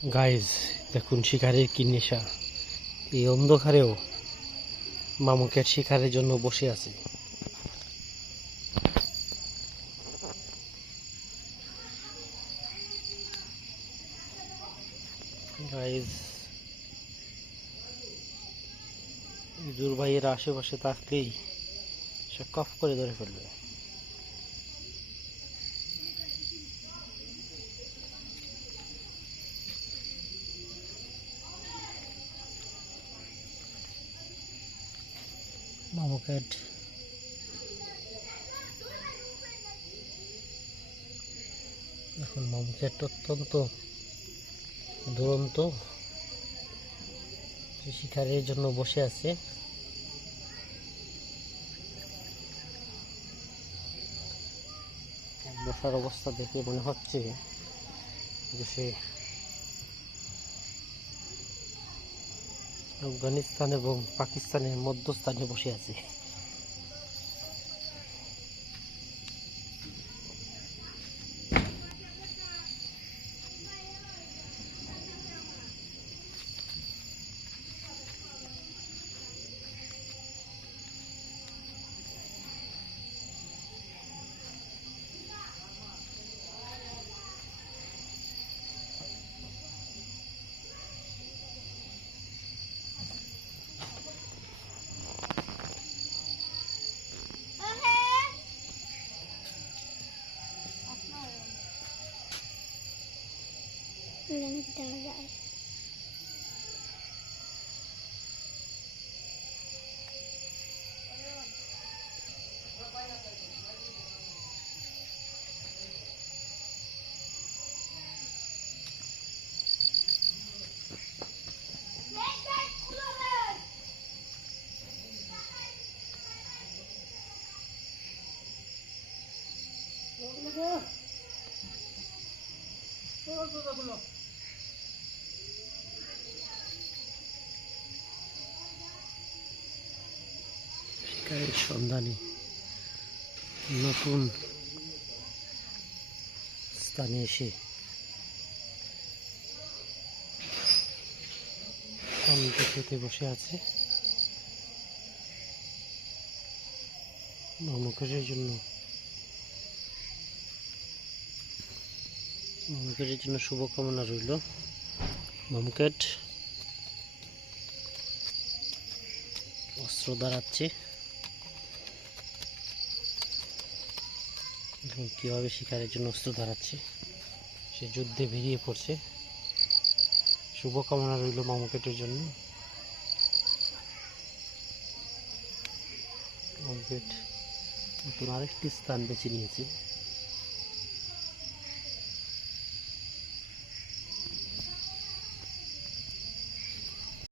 গাইজ দেখুন শিকারের কি নেশা। এই অন্ধকারেও মামুকের শিকারের জন্য বসে আছে। গাইজ ইঁদুর ভাইয়ের আশেপাশে থাকলেই সে কফ করে ধরে ফেলবে। মামুকেট এখন মামুকেট অত্যন্ত দুরন্ত, শিকারের জন্য বসে আছে। বসার অবস্থা দেখে মনে হচ্ছে যে সে আফগানিস্তান এবং পাকিস্তানের মধ্যস্থানে বসে আছে। শিকারের সন্ধানে নতুন স্থানে এসে অন্ত খেতে বসে আছে। মামুকের জন্য শুভকামনা রইল। মামুকেট অস্ত্র দাঁড়াচ্ছে, কিভাবে শিকারের জন্য অস্ত্র দাঁড়াচ্ছে, সে যুদ্ধে বেরিয়ে পড়ছে। শুভকামনা রইল মামুকেটের জন্য। মামুকেট নতুন আরেকটি স্থান বেছে নিয়েছে।